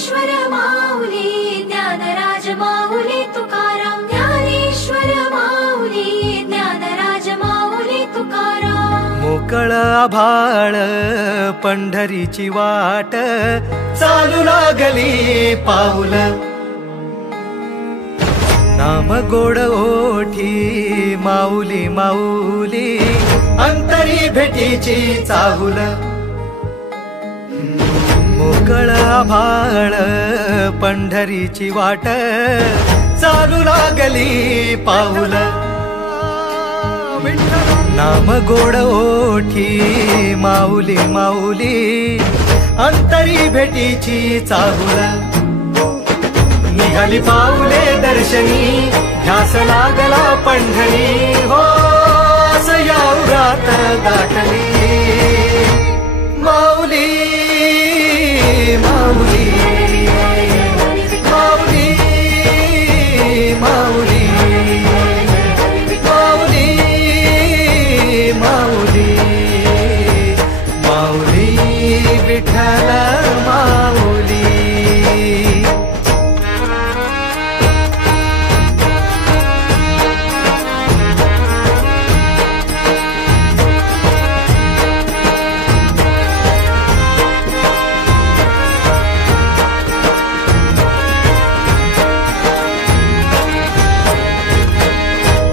ज्ञानेश्वर माऊली ज्ञानराज माऊली तुकाराम, ज्ञानेश्वर माऊली ज्ञानराज माऊली तुकाराम. मोकळ आभाळ पंढरीची वाट, चालू लागली पाऊल. नाम गोड ओठी माऊली माऊली, अंतरी भेटीची चाहुल. मोकळ आभाळ पंढरीची वाट, चालू लागली पाऊल. नाम गोड ओठी माऊली माऊली, अंतरी भेटीची चाहुल. निघाली पाऊले दर्शनी, ध्यास लागला पंढरी. हो असं या उरात दाटली माऊली माऊली माऊली माऊली माऊली माऊली माऊली विठ्ठल माऊली.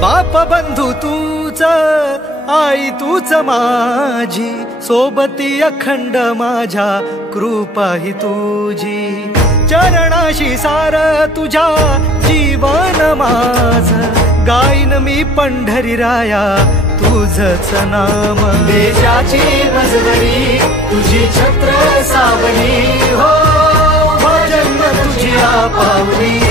बाप बंधू तूच, आई तूच माझी, सोबती अखंड माझ्या कृपा ही तुझी. चरणाशी सार तुझ्या जीवन माझ, गाईन मी पंढरी राया तुझच नाम. देशाची मजबरी तुझी छत्र सावली, हो जन्म तुझी पावली.